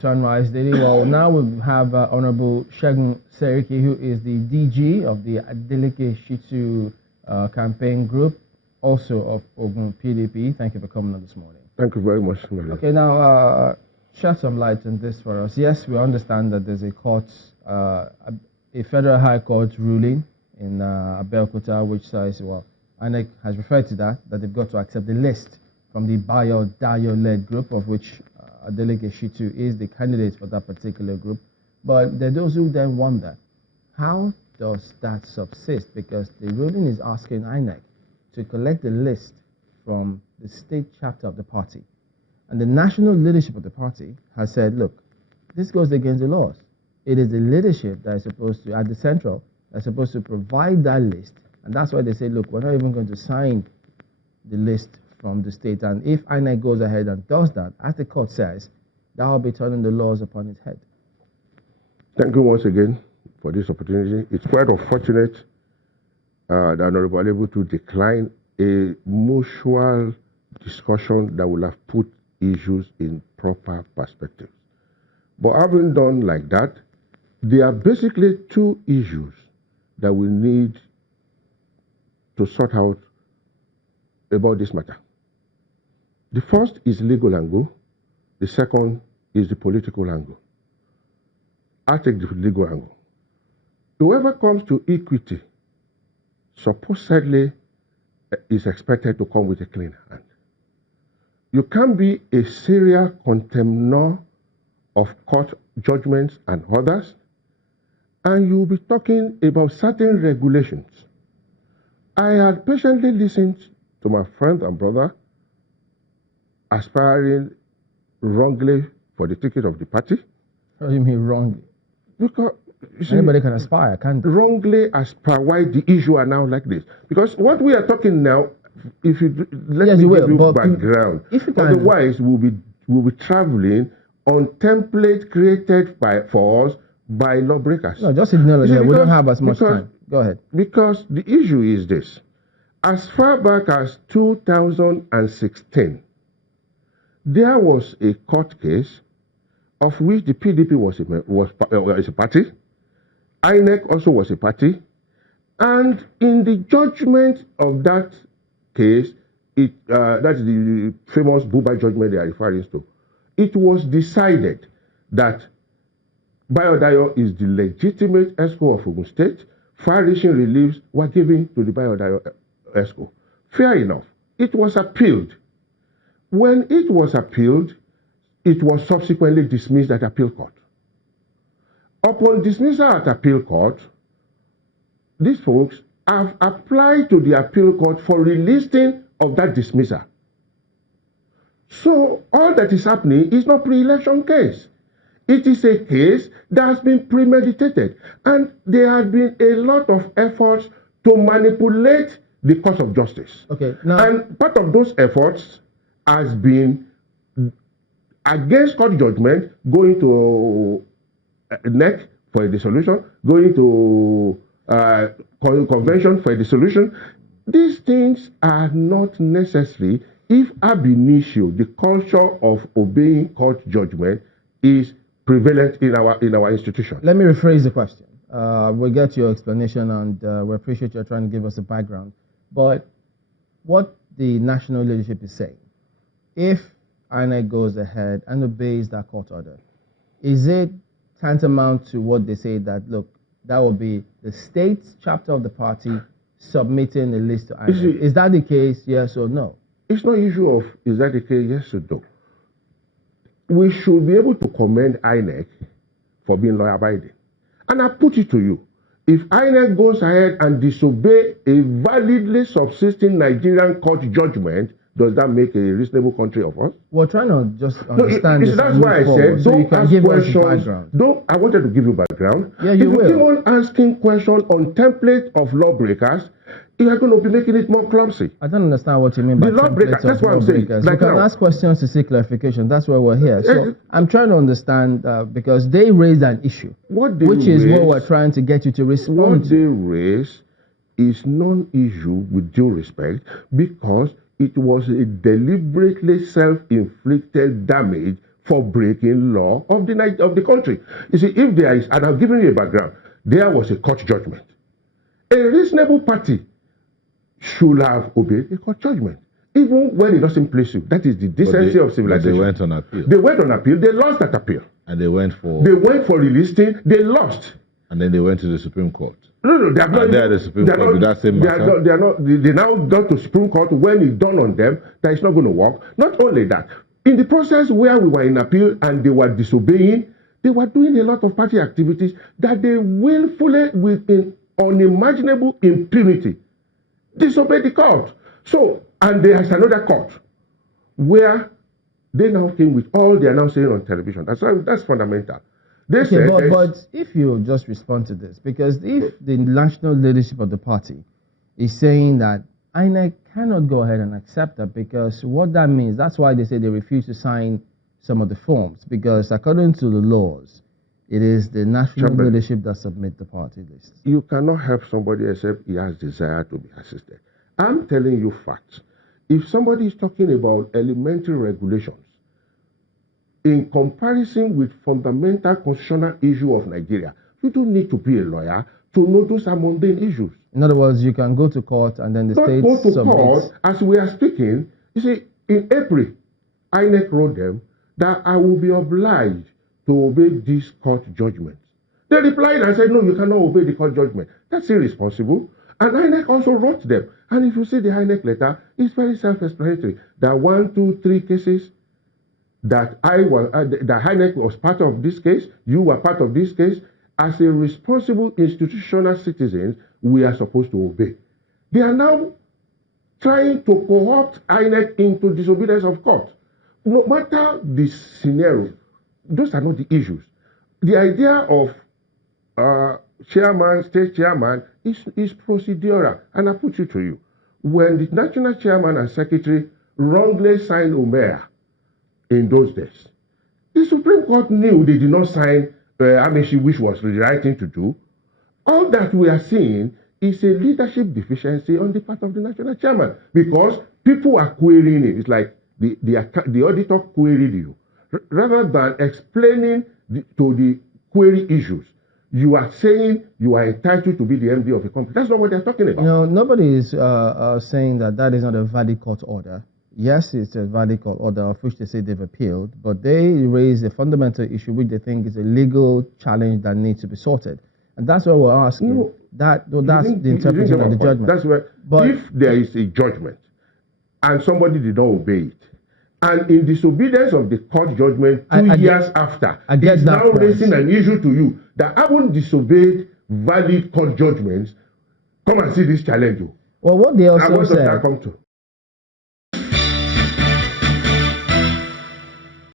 Sunrise Daily. Well, now we have Honorable Segun Seriki, who is the DG of the Adeleke Shitu campaign group, also of Ogun PDP. Thank you for coming on this morning. Thank you very much. Okay, now shed some light on this for us. Yes, we understand that there's a court, a federal high court ruling in Abeokuta, which says, well, INEC has referred to that they've got to accept the list from the Bayo-Dayo-led group, of which Adeleke Shitu is the candidate for that particular group. But there are those who then wonder, how does that subsist? Because the ruling is asking INEC to collect the list from the state chapter of the party. And the national leadership of the party has said, look, this goes against the laws. It is the leadership that is supposed to, at the central, that's supposed to provide that list. And that's why they say, look, we're not even going to sign the list from the state. And if INEC goes ahead and does that, as the court says, that will be turning the laws upon its head. Thank you once again for this opportunity. It's quite unfortunate that Honorable are able to decline a mutual discussion that will have put issues in proper perspective. But having done like that, there are basically two issues that we need to sort out about this matter. The first is legal angle. The second is the political angle. I'll take the legal angle. Whoever comes to equity supposedly is expected to come with a clean hand. You can't be a serial contemnor of court judgments and others, and you'll be talking about certain regulations. I had patiently listened to my friend and brother aspiring wrongly for the ticket of the party. What do you mean wrongly? Because anybody can aspire, can't they? Wrongly aspire. Why the issue are now like this? Because what we are talking now, if you let me give you background, otherwise we'll be traveling on template created for us by lawbreakers. No, just ignore it. We don't have as much time. Go ahead. Because the issue is this: as far back as 2016, there was a court case of which the PDP was a party, INEC also was a party, and in the judgment of that case, that's the famous Buba judgment they are referring to, it was decided that Bayo-Dayo is the legitimate ESCO of Ogun State. Far-reaching reliefs were given to the Bayo-Dayo ESCO. Fair enough. It was appealed. When it was appealed, it was subsequently dismissed at appeal court. Upon dismissal at appeal court, these folks have applied to the appeal court for relisting of that dismissal. So all that is happening is not pre-election case. It is a case that has been premeditated, and there have been a lot of efforts to manipulate the course of justice. Okay, now, and part of those efforts has been against court judgment, going to NEC for a dissolution, going to convention for a dissolution. These things are not necessary if ab initio, the culture of obeying court judgment, is prevalent in our institution. Let me rephrase the question. We'll get your explanation, and we appreciate you trying to give us a background. But what the national leadership is saying, if INEC goes ahead and obeys that court order, is it tantamount to what they say that, look, that will be the state chapter of the party submitting the list to INEC? Is that the case, yes or no? It's not an issue of is that the case, yes or no. We should be able to commend INEC for being law-abiding. And I put it to you, if INEC goes ahead and disobey a validly subsisting Nigerian court judgment, does that make a reasonable country of us? We're trying to just understand this. That's why I said, don't ask questions. I wanted to give you background. Yeah, you will. If you keep on asking questions on template of lawbreakers, you are going to be making it more clumsy. I don't understand what you mean by templates of lawbreakers. You can ask questions to seek clarification. That's why we're here. So I'm trying to understand because they raised an issue, which is what we're trying to get you to respond to. What they raise is non-issue with due respect, because it was a deliberately self-inflicted damage for breaking law of the country. You see, if there is, and I'm giving you a background, there was a court judgment. A reasonable party should have obeyed a court judgment, even when it doesn't please you. That is the decency of civilization. But they went on appeal. They went on appeal. They lost that appeal. And they went for relisting. They lost. And then they went to the Supreme Court. No, they are not. They are the Supreme Court with that same matter. They are not. They now got to Supreme Court when it's done on them that it's not going to work. Not only that, in the process where we were in appeal and they were disobeying, they were doing a lot of party activities that they willfully, with an unimaginable impunity, disobeyed the court. So, and there's another court where they now came with all they are now saying on television. That's fundamental. They said, but if you just respond to this, because if the national leadership of the party is saying that INEC cannot go ahead and accept that, because what that means, that's why they say they refuse to sign some of the forms, because according to the laws, it is the national leadership that submit the party list. You cannot help somebody except he has desire to be assisted. I'm telling you facts. If somebody is talking about elementary regulations, in comparison with fundamental constitutional issue of Nigeria, you don't need to be a lawyer to know those are mundane issues. In other words, you can go to court and then the state go to submits. Court as we are speaking. You see, in April, INEC wrote them that I will be obliged to obey these court judgments. They replied and said, no, you cannot obey the court judgment. That's irresponsible. And INEC also wrote them. And if you see the INEC letter, it's very self-explanatory. There are 1, 2, 3 cases that that INEC was part of this case, you were part of this case. As a responsible institutional citizens, we are supposed to obey. They are now trying to co-opt INEC into disobedience of court. No matter the scenario, those are not the issues. The idea of chairman, state chairman, is procedural. And I put it to you. When the national chairman and secretary wrongly signed Umeya in those days, the Supreme Court knew they did not sign Amechi, which was the right thing to do. All that we are seeing is a leadership deficiency on the part of the national chairman, because people are querying it. It's like the auditor queried you. Rather than explaining to the query issues, you are saying you are entitled to be the MD of a company. That's not what they're talking about. No, nobody is saying that is not a valid court order. Yes, it's a valid court order of which they say they've appealed, but they raise a fundamental issue which they think is a legal challenge that needs to be sorted. And that's what we're asking. No, that's the interpretation of the judgment. That's where, if there is a judgment and somebody did not obey it, and in disobedience of the court judgment 2 years after, it's now raising an issue to you that I haven't disobeyed valid court judgments, come and see this challenge. Well, what they also and what said, does that come to?